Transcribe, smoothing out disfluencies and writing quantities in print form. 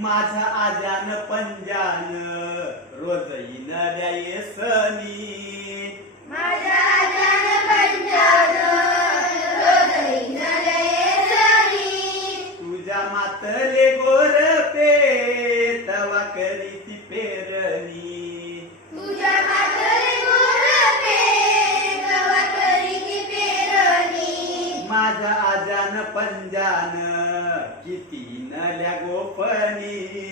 माझा आजान पंजान रोज नद्या येसनी माझ्या आजान पंजान रोजई नद्या येसनी तुझ्या मातले गोर पे तवा करीती पेरणी तुझ्या मातरे गोरपे तवा करीती पेरणी माझा आजान पंजान किती नल्या गोफणी